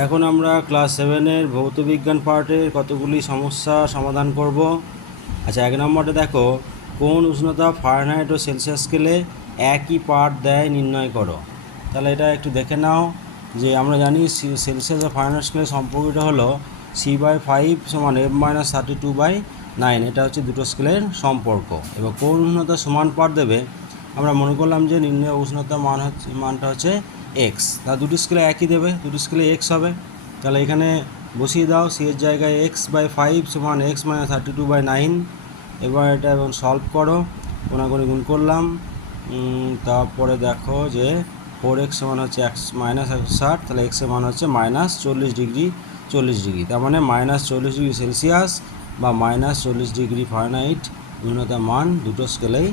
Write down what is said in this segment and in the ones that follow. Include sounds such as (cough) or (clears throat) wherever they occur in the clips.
এখন আমরা ক্লাস সেভেনের ভৌতবিজ্ঞান পার্টের কতগুলি সমস্যা সমাধান করব? আচ্ছা এক নম্বরটা দেখো। কোন উষ্ণতা ফারেনহাইট ও সেলসিয়াস স্কেলে একই পার্ট দেয় নির্ণয় করো? তাহলে এটা একটু দেখে নাও যে আমরা জানি সেলসিয়াস ও ফারেনহাইট স্কেলের সম্পর্কটা হলো সি বাই ফাইভ সমান F minus thirty two by nine এটা হচ্ছে দুটো স্কেলের সম্পর্ক। এবার কোন উষ্ণতা সমান পার্ট দেবে? আমরা মনে করলাম যে নির্ণয় উষ্ণতা মান হচ্ছে, মানটা হচ্ছে এক্স তা দুটি স্কেলে একই দেবে, দুটি স্কেলে এক্স হবে। তাহলে এখানে বসিয়ে দাও, সি এর জায়গায় এক্স বাই ফাইভ সমান X minus thirty two by nine এবার এটা এবং সলভ করো কোনাগুনি গুণ করলাম। তারপরে দেখো যে ফোর এক্স সমান হচ্ছে এক্স মাইনাস একশো ষাট, তাহলে এক্সের মান হচ্ছে মাইনাস চল্লিশ ডিগ্রি চল্লিশ ডিগ্রি তার মানে মাইনাস চল্লিশ ডিগ্রি সেলসিয়াস বা মাইনাস চল্লিশ ডিগ্রি ফারেনহাইট উষ্ণতার মান দুটো স্কেলেই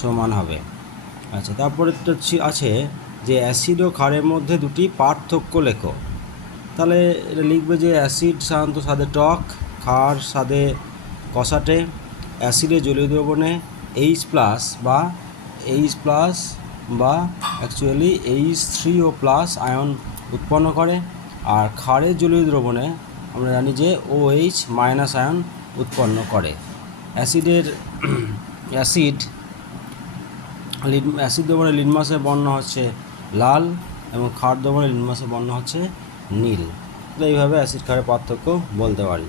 সমান হবে। আচ্ছা তারপরে তো আছে যে অ্যাসিড ও ক্ষারের মধ্যে দুটি পার্থক্য লেখো। তাহলে এটা লিখবে যে অ্যাসিড সাধারণত স্বাদে টক, ক্ষার স্বাদে কষাটে, অ্যাসিডে জলীয় দ্রবণে এইচ প্লাস বা এইচ প্লাস বা actually H three O plus ion উৎপন্ন করে, আর ক্ষারের জলীয় দ্রবণে আমরা জানি যে ও এইচ মাইনাস আয়ন উৎপন্ন করে। অ্যাসিডের (clears throat) অ্যাসিড অ্যাসিড দ্রবণে লিনমাসের বর্ণ হচ্ছে লাল এবং ক্ষার দ্রবণে লিনমাসের বর্ণ হচ্ছে নীল। তো এইভাবে অ্যাসিড ক্ষারের পার্থক্য বলতে পারি।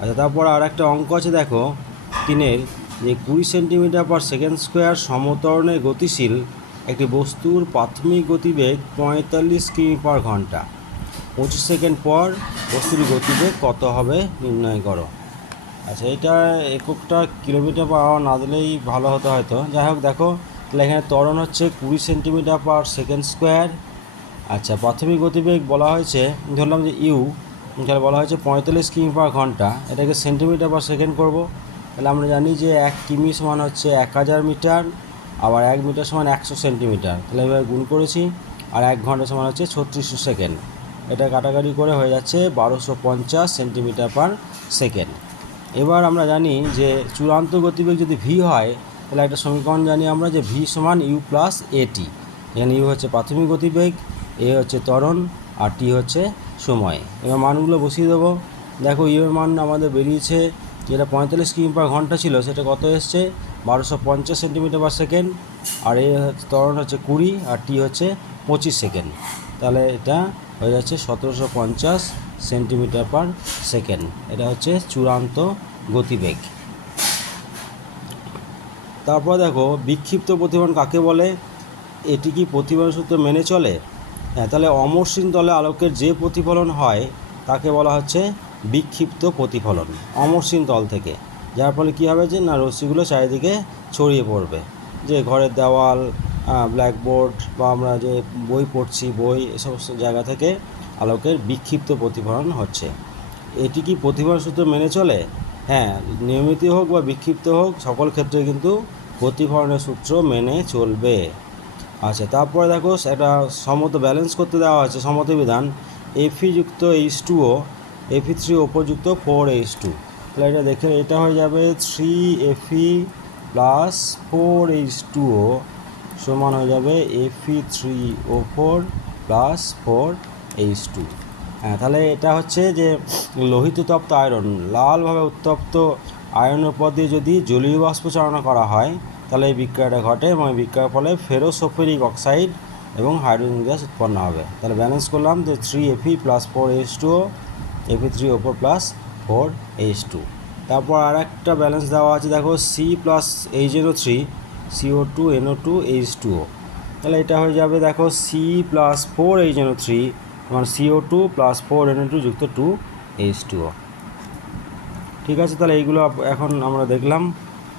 আচ্ছা তারপর আর একটা অঙ্ক আছে, দেখো, তিনের। যে কুড়ি সেন্টিমিটার পার সেকেন্ড স্কোয়ার সমতরণে গতিশীল একটি বস্তুর প্রাথমিক গতিবেগ পঁয়তাল্লিশ কিমি পার ঘণ্টা। পঁচিশ সেকেন্ড পর বস্তুর গতিবেগ কত হবে নির্ণয় করো। আচ্ছা এটা এককটা কিলোমিটার পার আওয়ার না দিলেই ভালো হতো হয়তো। যাই হোক, দেখো তাহলে এখানে ত্বরণ হচ্ছে কুড়ি সেন্টিমিটার পার সেকেন্ড স্কোয়ার। আচ্ছা প্রাথমিক গতিবেগ বলা হয়েছে, ধরলাম যে ইউ, তাহলে বলা হয়েছে পঁয়তাল্লিশ কিমি পার ঘণ্টা। এটাকে সেন্টিমিটার পার সেকেন্ড করব। তাহলে আমরা জানি যে এক কিমি সমান হচ্ছে এক হাজার মিটার, আবার এক মিটার সমান একশো সেন্টিমিটার। তাহলে এভাবে গুণ করেছি, আর এক ঘণ্টা সমান হচ্ছে ছত্রিশশো সেকেন্ড। এটা কাটাকাটি করে হয়ে যাচ্ছে বারোশো পঞ্চাশ সেন্টিমিটার পার সেকেন্ড। এবার আমরা জানি যে চূড়ান্ত গতিবেগ যদি ভি হয় তাহলে একটা সমীকরণ জানি আমরা যে ভি সমান ইউ প্লাস এটি এখানে ইউ হচ্ছে প্রাথমিক গতিবেগ এ হচ্ছে ত্বরণ, আর টি হচ্ছে সময়। এবার মানগুলো বসিয়ে দেবো। দেখো ইউ এর মান আমাদের বেরিয়েছে, যেটা পঁয়তাল্লিশ কিমি পার ঘণ্টা ছিল, সেটা কত এসছে? বারোশো পঞ্চাশ সেন্টিমিটার পার সেকেন্ড, আর এ ত্বরণ হচ্ছে কুড়ি, আর টি হচ্ছে পঁচিশ সেকেন্ড। তাহলে এটা হয়ে যাচ্ছে সতেরোশো পঞ্চাশ সেন্টিমিটার পার সেকেন্ড। এটা হচ্ছে চূড়ান্ত গতিবেগ। তারপর দেখো, বিক্ষিপ্ত প্রতিফলন কাকে বলে? এটি কি প্রতিফলন সূত্র মেনে চলে? হ্যাঁ তাহলে অমসৃণ তলে আলোকের যে প্রতিফলন হয়, তাকে বলা হচ্ছে বিক্ষিপ্ত প্রতিফলন অমসৃণ তল থেকে। যার ফলে কী হবে যে, না, রশ্মিগুলো চারিদিকে ছড়িয়ে পড়বে। যে ঘরের দেওয়াল ব্ল্যাকবোর্ড বা আমরা যে বই পড়ছি, বই, এ সমস্ত জায়গা থেকে আলোকের বিক্ষিপ্ত প্রতিফলন হচ্ছে। এটি কি প্রতিফলন সূত্র মেনে চলে? হ্যাঁ নিয়মিত হোক বা বিক্ষিপ্ত হোক, সকল ক্ষেত্রে কিন্তু প্রতিফলনের সূত্র মেনে চলবে। আচ্ছা তারপরে দেখো এটা সমত ব্যালেন্স করতে দেওয়া আছে সমত বিধান। এফি যুক্ত H two O F E three ওপরযুক্ত four H two তাহলে এটা দেখে এটা হয়ে যাবে three F E plus four H two O সমান হয়ে যাবে F E three O four plus four H two হ্যাঁ তাহলে এটা হচ্ছে যে লোহিত তপ্ত আয়রন, লালভাবে উত্তপ্ত আয়রনের উপর দিয়ে যদি জলীয় বাষ্প চালনা করা হয়, তাহলে এই বিক্রিয়াটা ঘটে এবং এই বিক্রিয়ার ফলে ফেরোসোফেরিক অক্সাইড এবং হাইড্রোজেন গ্যাস উৎপন্ন হবে। তাহলে ব্যালেন্স করলাম যে three F E plus four H two F E three ওপর প্লাস ফোর এইচ টু তারপর আর একটা ব্যালেন্স দেওয়া আছে, দেখো C plus H N O three C O two N O two H two O তাহলে এটা হয়ে যাবে, দেখো C plus four H N O three মানে C O two plus four N two যুক্ত টু এইচ টু ঠিক আছে, তাহলে এইগুলো এখন আমরা দেখলাম।